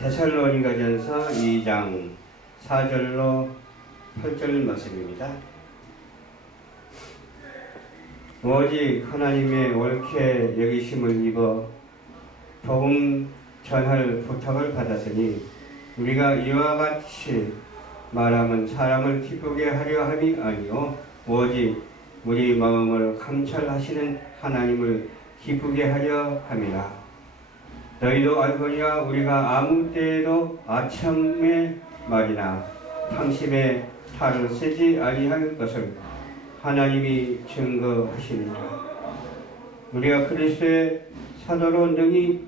데살로니가전서 2장 4절로 8절 말씀입니다. 오직 하나님의 옳게 여기심을 입어 복음 전할 부탁을 받았으니 우리가 이와 같이 말하면 사람을 기쁘게 하려 함이 아니요 오직 우리 마음을 감찰하시는 하나님을 기쁘게 하려 함이라. 너희도 알거니와 우리가 아무 때에도 아첨의 말이나 탐심의 탈을 쓰지 아니할 것을 하나님이 증거하시니라. 우리가 그리스도의 사도로 능히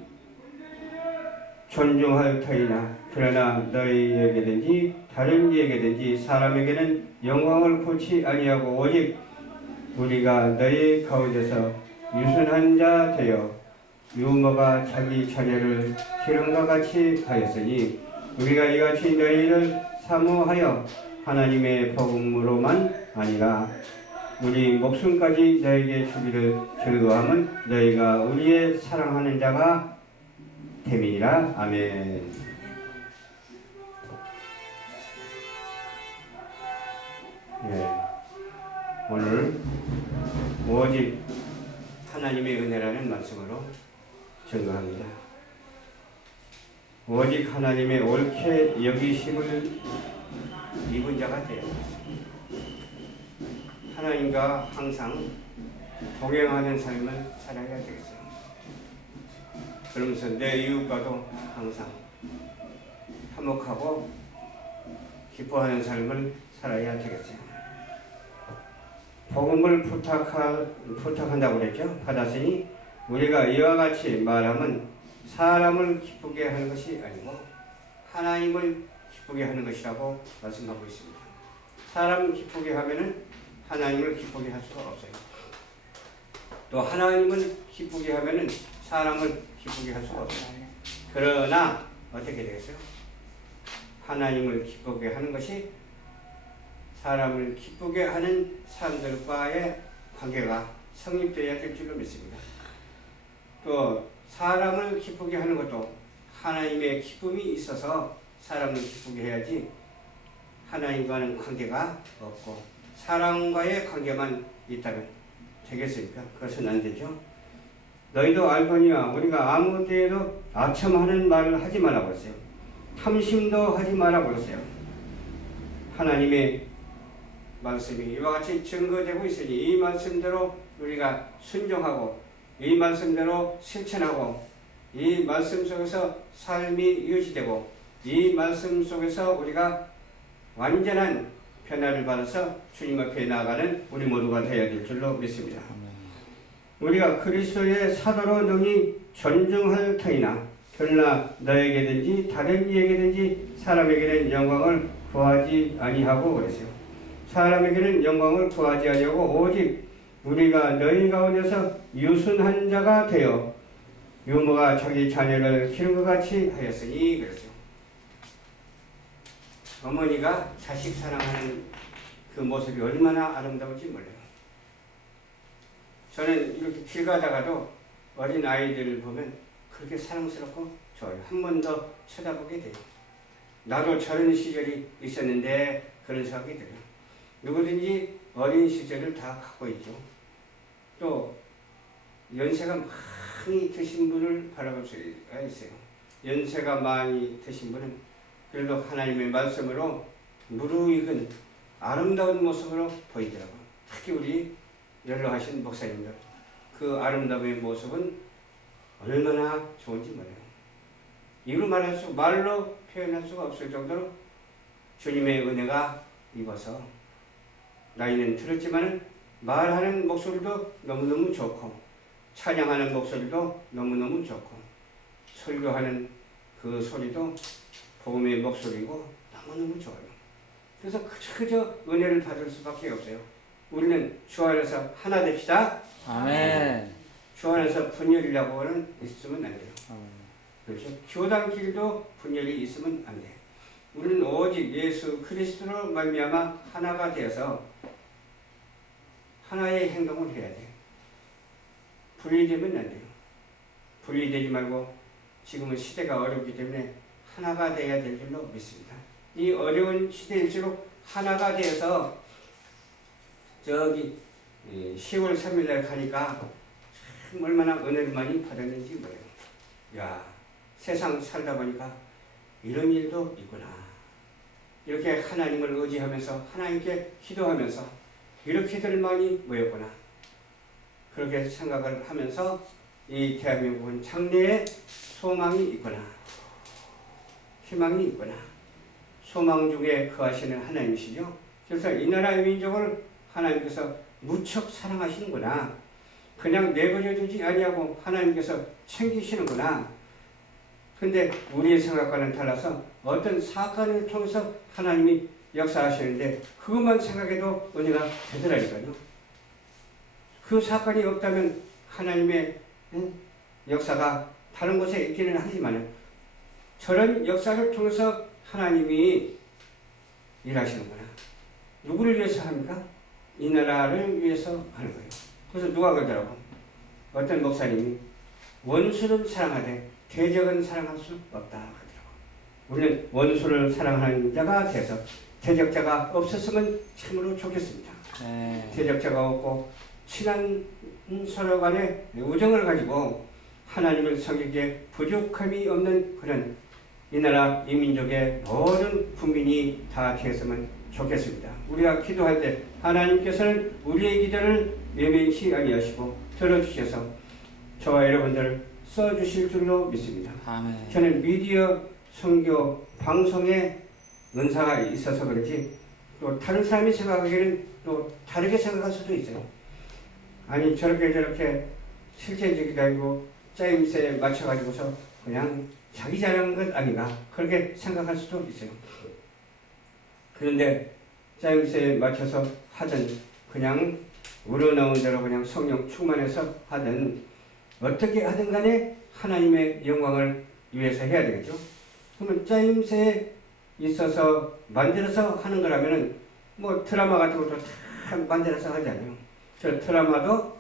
존중할 터이나 그러나 너희에게든지 다른 이에게든지 사람에게는 영광을 구치 아니하고 오직 우리가 너희 가운데서 유순한 자 되어 유모가 자기 자녀를 기름과 같이 하였으니 우리가 이같이 너희를 사모하여 하나님의 복음으로만 아니라 우리 목숨까지 너에게 주기를 즐거워함은 너희가 우리의 사랑하는 자가 됨이니라. 아멘. 네. 오늘 오직 하나님의 은혜라는 말씀으로 증거합니다. 오직 하나님의 옳게 여기심을 입은 자가 되어야 합니다. 하나님과 항상 동행하는 삶을 살아야 되겠어요. 그러면서 내 이웃과도 항상 화목하고 기뻐하는 삶을 살아야 되겠어요. 복음을 부탁한다고 그랬죠. 받았으니 우리가 이와 같이 말하면 사람을 기쁘게 하는 것이 아니고 하나님을 기쁘게 하는 것이라고 말씀하고 있습니다. 사람을 기쁘게 하면은 하나님을 기쁘게 할 수가 없어요. 또 하나님을 기쁘게 하면은 사람을 기쁘게 할 수가 없어요. 그러나 어떻게 되겠어요? 하나님을 기쁘게 하는 것이 사람을 기쁘게 하는 사람들과의 관계가 성립되어야 될 줄로 믿습니다. 또 사람을 기쁘게 하는 것도 하나님의 기쁨이 있어서 사람을 기쁘게 해야지 하나님과는 관계가 없고 사람과의 관계만 있다면 되겠습니까? 그것은 안 되죠. 너희도 알거니와 우리가 아무 때에도 아첨하는 말을 하지 말라고 했어요. 탐심도 하지 말라고 했어요. 하나님의 말씀이 이와 같이 증거되고 있으니 이 말씀대로 우리가 순종하고 이 말씀대로 실천하고 이 말씀 속에서 삶이 유지되고 이 말씀 속에서 우리가 완전한 변화를 받아서 주님 앞에 나아가는 우리 모두가 되어야 될 줄로 믿습니다. 우리가 그리스도의 사도로 능히 존중할 터이나 그러나 너에게든지 다른 이에게든지 사람에게는 영광을 구하지 아니하고 그랬어요. 사람에게는 영광을 구하지 아니하고 오직 우리가 너희 가운데서 유순한 자가 되어 유모가 자기 자녀를 기름과 같이 하였으니 그랬어요. 어머니가 자식 사랑하는 그 모습이 얼마나 아름다운지 몰라요. 저는 이렇게 길 가다가도 어린 아이들을 보면 그렇게 사랑스럽고 좋아요. 한 번 더 쳐다보게 돼요. 나도 저런 시절이 있었는데 그런 생각이 들어요. 누구든지 어린 시절을 다 갖고 있죠. 또 연세가 많이 드신 분을 바라볼 수가 있어요. 연세가 많이 드신 분은 그래도 하나님의 말씀으로 무르익은 아름다운 모습으로 보이더라고요. 특히 우리 연로하신 목사님들 그 아름다움의 모습은 얼마나 좋은지 몰라요. 이로 말로 표현할 수가 없을 정도로 주님의 은혜가 입어서 나이는 들었지만 말하는 목소리도 너무너무 좋고 찬양하는 목소리도 너무너무 좋고 설교하는 그 소리도 복음의 목소리고 너무너무 좋아요. 그래서 그저 은혜를 받을 수밖에 없어요. 우리는 주 안에서 하나 됩시다. 아멘. 주 안에서 분열이라고는 있으면 안 돼요. 그렇죠? 교단끼리도 분열이 있으면 안 돼요. 우리는 오직 예수 그리스도로 말미암아 하나가 되어서 하나의 행동을 해야 돼요. 분리되면 안 돼요. 분리되지 말고 지금은 시대가 어렵기 때문에 하나가 되어야 될 줄로 믿습니다. 이 어려운 시대일수록 하나가 되어서 저기 10월 3일 날 가니까 참 얼마나 은혜를 많이 받았는지 뭐예요. 야, 세상 살다 보니까 이런 일도 있구나. 이렇게 하나님을 의지하면서 하나님께 기도하면서 이렇게들 많이 모였구나. 그렇게 생각을 하면서 이 대한민국은 장래에 소망이 있구나. 희망이 있구나. 소망 중에 거하시는 하나님이시죠. 그래서 이 나라의 민족을 하나님께서 무척 사랑하시는구나. 그냥 내버려 두지 아니하고 하나님께서 챙기시는구나. 근데 우리의 생각과는 달라서 어떤 사건을 통해서 하나님이 역사하시는데 그것만 생각해도 은혜가 되더라니까요. 그 사건이 없다면 하나님의 역사가 다른 곳에 있기는 하지만 저런 역사를 통해서 하나님이 일하시는구나. 누구를 위해서 합니까? 이 나라를 위해서 하는 거예요. 그래서 누가 그러더라고. 어떤 목사님이 원수는 사랑하되 대적은 사랑할 수 없다 하더라고. 우리는 원수를 사랑하는 자가 돼서 대적자가 없었으면 참으로 좋겠습니다. 대적자가 없고 친한 서로 간의 우정을 가지고 하나님을 섬기기에 부족함이 없는 그런 이 나라 이 민족의 모든 국민이 다 되었으면 좋겠습니다. 우리가 기도할 때 하나님께서는 우리의 기도를 외면치 아니하시고 들어주셔서 저와 여러분들을 써주실 줄로 믿습니다. 아멘. 저는 미디어 선교 방송에 은사가 있어서 그렇지 또 다른 사람이 생각하기에는 또 다르게 생각할 수도 있어요. 아니 저렇게 실제적이도 아니고 짜임새에 맞춰가지고서 그냥 자기 잘하는 것 아닌가 그렇게 생각할 수도 있어요. 그런데 짜임새에 맞춰서 하든 그냥 우러나온 대로 그냥 성령 충만해서 하든 어떻게 하든 간에 하나님의 영광을 위해서 해야 되겠죠. 그러면 짜임새에 있어서 만들어서 하는 거라면은 뭐 드라마 같은 것도 다 만들어서 하잖아요. 저 드라마도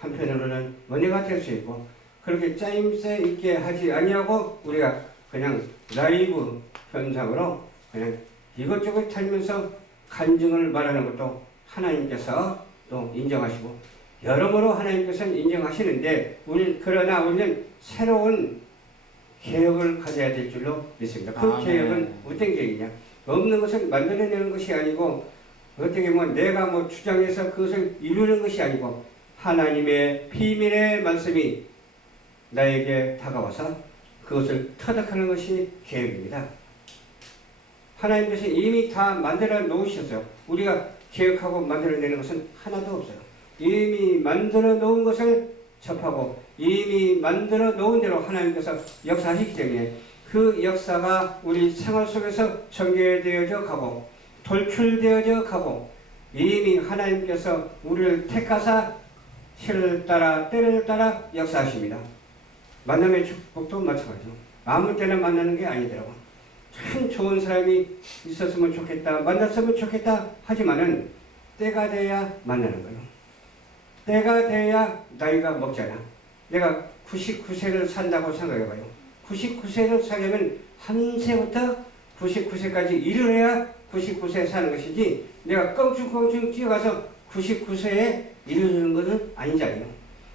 한편으로는 은혜가 될 수 있고 그렇게 짜임새 있게 하지 아니하고 우리가 그냥 라이브 현상으로 그냥 이것저것 찾으면서 간증을 말하는 것도 하나님께서 또 인정하시고 여러모로 하나님께서는 인정하시는데 그러나 우리는 새로운 개혁을 가져야 될 줄로 믿습니다. 그 개혁은 어떤 개혁이냐? 없는 것을 만들어내는 것이 아니고 어떻게 보면 내가 뭐 주장해서 그것을 이루는 것이 아니고 하나님의 비밀의 말씀이 나에게 다가와서 그것을 터득하는 것이 개혁입니다. 하나님께서 이미 다 만들어 놓으셨어요. 우리가 개혁하고 만들어내는 것은 하나도 없어요. 이미 만들어 놓은 것을 접하고 이미 만들어 놓은 대로 하나님께서 역사하시기 때문에 그 역사가 우리 생활 속에서 전개되어져 가고 돌출되어져 가고 이미 하나님께서 우리를 택하사 시를 따라 때를 따라 역사하십니다. 만남의 축복도 마찬가지죠. 아무 때나 만나는 게 아니더라고. 참 좋은 사람이 있었으면 좋겠다, 만났으면 좋겠다 하지만은 때가 돼야 만나는 거예요. 때가 돼야 나이가 먹잖아. 내가 99세를 산다고 생각해봐요. 99세를 살려면 한 세부터 99세까지 일을 해야 99세 사는 것이지 내가 껑충껑충 뛰어가서 99세에 이르는 것은 아니잖아요.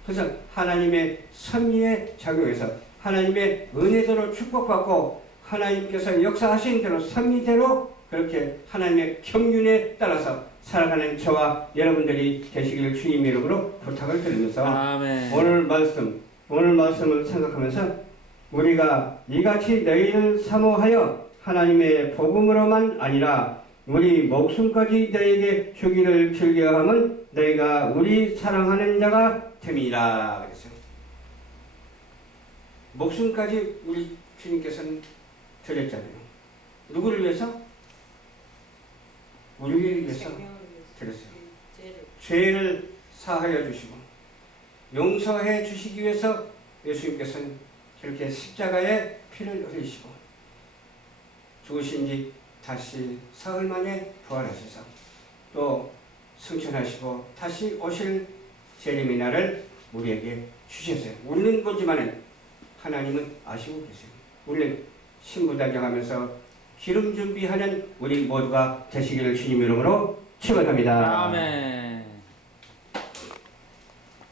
그래서 하나님의 섭리에 작용해서 하나님의 은혜대로 축복받고 하나님께서 역사하신 대로 섭리대로 그렇게 하나님의 경륜에 따라서 살아가는 저와 여러분들이 되시기를 주님 이름으로 부탁을 드리면서 아멘. 오늘 말씀을 생각하면서 우리가 이같이 너희를 사모하여 하나님의 복음으로만 아니라 우리 목숨까지 너희에게 주기를 즐겨함은 너희가 우리 사랑하는 자가 됨이라 그랬어요. 목숨까지 우리 주님께서는 드렸잖아요. 누구를 위해서? 우리를 위해서 드렸어요. 죄를 사하여 주시고 용서해 주시기 위해서 예수님께서는 그렇게 십자가에 피를 흘리시고 죽으신 지 다시 사흘 만에 부활하셔서 또 승천하시고 다시 오실 재림의 날을 우리에게 주셨어요. 우리는 보지만은 하나님은 아시고 계세요. 우리는 신부단장하면서 기름 준비하는 우리 모두가 되시기를 주님 이름으로 축원합니다. 아멘.